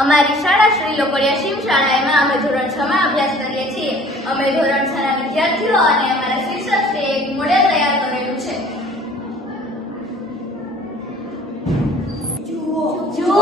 અમારી શાળા શ્રી લોકડિયા શિવ શાળામાં અમે ધોરણ 6 માં અભ્યાસ કરીએ છીએ. અમે ધોરણ 6 ના વિદ્યાર્થીઓ અને અમારા શિક્ષકે એક મોડેલ તૈયાર કરેલું છે. જુઓ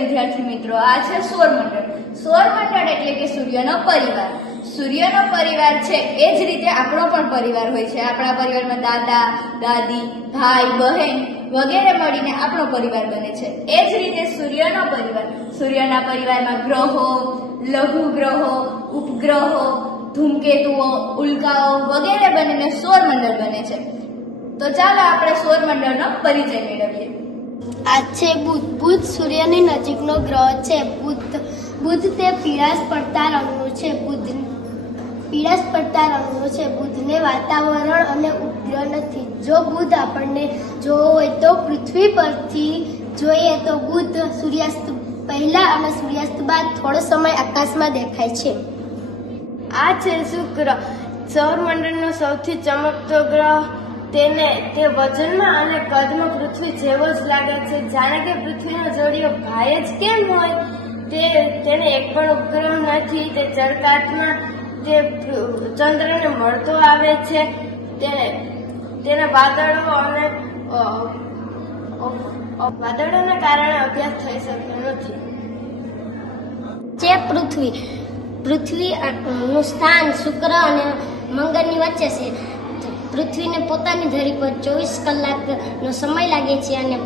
વિદ્યાર્થી મિત્રો, આ છે સૌરમંડળ. સૌરમંડળ એટલે કે સૂર્યનો પરિવાર. સૂર્યનો પરિવાર છે એ જ રીતે આપણો પણ પરિવાર હોય છે. આપણા પરિવારમાં દાદા દાદી ભાઈ બહેન વગેરે મળીને આપણો પરિવાર બને છે. એ જ રીતે સૂર્યનો પરિવાર, સૂર્યના પરિવારમાં ગ્રહો, લઘુ ગ્રહો, ઉપગ્રહો, ધૂમકેતુઓ, ઉલ્કાઓ વગેરે બનીને સૌરમંડળ બને છે. તો ચાલો આપણે સૌરમંડળનો પરિચય મેળવીએ. આ છે બુધ. બુધ સૂર્યની નજીકનો ગ્રહ છે. બુધ તે પીળાશ પડતા રંગનું છે. બુધને વાતાવરણ અને ઉપગ્રહ નથી. જો બુધ આપણને જોવો હોય તો પૃથ્વી પરથી જોઈએ તો બુધ સૂર્યાસ્ત પહેલા અને સૂર્યાસ્ત બાદ થોડો સમય આકાશમાં દેખાય છે. આ છે શુક્ર, સૌરમંડળનો સૌથી ચમકતો ગ્રહ. તે વજનમાં અને કદમાં પૃથ્વી જેવો જ લાગે છે. જાણે કે પૃથ્વીનો જોડિયો ભાઈ જ કેમ હોય. તેને એક પણ ઉપગ્રહ નથી. તે ચળકાટમાં તે ચંદ્રને મળતો આવે છે. તેના વાદળોના કારણે અભ્યાસ થઈ શક્યો નથી. છે પૃથ્વીનું સ્થાન શુક્ર અને મંગળની વચ્ચે છે. પૃથ્વીને પોતાની ધરી પર 24 કલાકનો સમય લાગે છે અને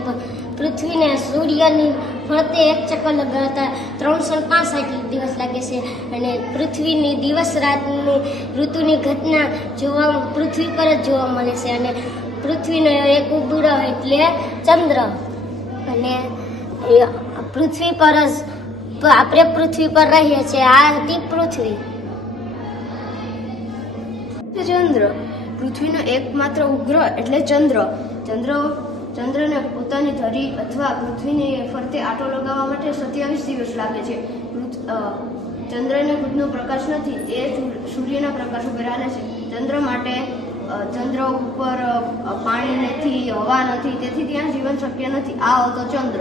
પૃથ્વીને સૂર્યની ફરતે એક ચક્કર લગાવતા 365 દિવસ લાગે છે. અને પૃથ્વીની દિવસ રાતની ઋતુની ઘટના પૃથ્વી પર જ જોવા મળે છે. અને પૃથ્વીનો એક ઉપગ્રહ એટલે ચંદ્ર. અને પૃથ્વી પર જ આપણે પૃથ્વી પર રહીએ છીએ. આ હતી પૃથ્વી. ચંદ્ર પૃથ્વીનો એકમાત્ર ઉપગ્રહ એટલે ચંદ્ર. ચંદ્રને પોતાની ધરી અથવા પૃથ્વીની ફરતે આંટો લગાવવા માટે 27 દિવસ લાગે છે. ચંદ્રને ખુદનો પ્રકાશ નથી. તે સૂર્યના પ્રકાશ ઉપર હાલે છે. ચંદ્ર ઉપર પાણી નથી, હવા નથી, તેથી ત્યાં જીવન શક્ય નથી. આ હતો ચંદ્ર.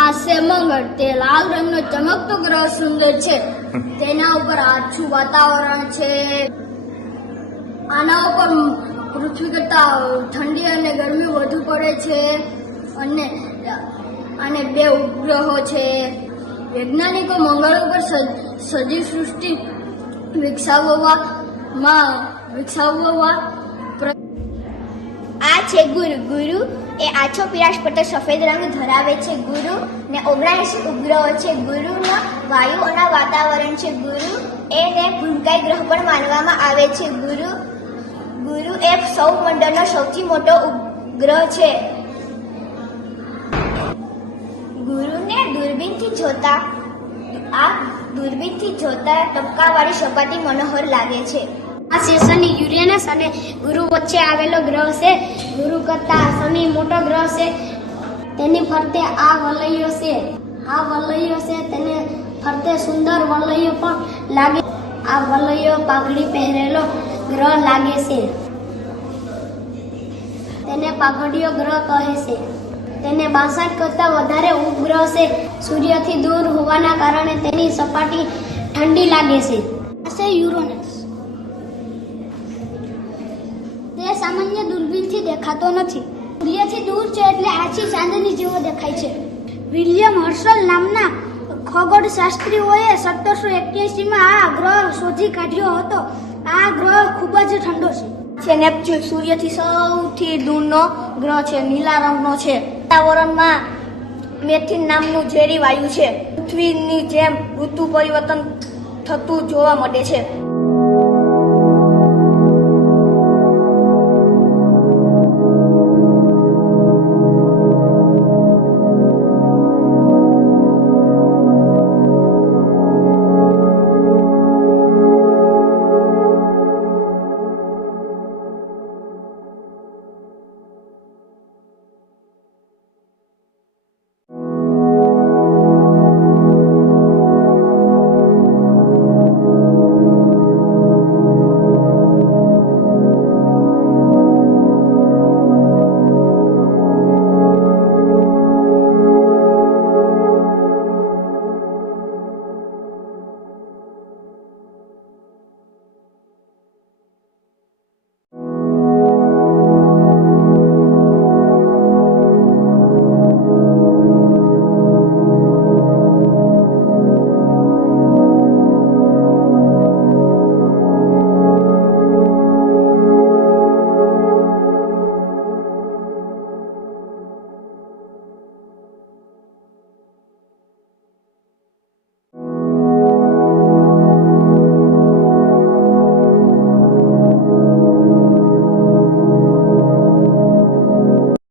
આ છે મંગળ. તે લાલ રંગનો ચમકતો ગ્રહ સુંદર છે. તેના ઉપર આછું વાતાવરણ છે. આના ઉપર પૃથ્વી કરતા ઠંડી અને ગરમી વધુ પડે છે. અને 2 ઉપગ્રહો છે. વૈજ્ઞાનિકો મંગળ ઉપર સજીવ સૃષ્ટિ વિકસાવવા આ છે ગુરુ. એ આછો પીળાશ પડતો સફેદ રંગ ધરાવે છે. ગુરુ ને 79 ઉપગ્રહો છે. ગુરુના વાયુ અને વાતાવરણ છે. ગુરુ એને ભૂમકાય ગ્રહ પણ માનવામાં આવે છે. ગુરુ એ સૌરમંડળનો સૌથી મોટો ઉપગ્રહ છે. દૂરબીનથી જોતા ટપકાવાળી સપાટી મનોહર લાગે છે. આ છે શનિ. યુરેનસ અને ગુરુ વચ્ચે આવેલો ગ્રહ છે. ગુરુ કરતા શનિ મોટો ગ્રહ છે. તેની ફરતે આ વલયો છે. તેને ફરતે સુંદર વલયો પણ લાગે. આ વલયો પાઘડી પહેરેલો ગ્રહ લાગે છે. તેને પાઘડીયો ગ્રહ કહે છે. તેને 62 કરતા વધારે ઉપગ્રહ છે. સૂર્યથી દૂર હોવાના કારણે તેની સપાટી ઠંડી લાગે છે. આ છે યુરેનસ. તે સામાન્ય દૂરબીનથી દેખાતો નથી. સૂર્યથી દૂર છે એટલે આછી ચાંદની જેવો દેખાય છે. વિલિયમ હર્શલ નામના ખગોળશાસ્ત્રીઓએ 1781માં આ ગ્રહ શોધી કાઢ્યો હતો. આ ગ્રહ ખૂબ જ ઠંડો છે. નેપચ્યુન સૂર્યથી સૌથી દૂરનો ગ્રહ છે. નીલા રંગનો છે. વાતાવરણમાં મેથીન નામનું ઝેરી વાયુ છે. પૃથ્વીની જેમ ઋતુ પરિવર્તન થતું જોવા મળે છે.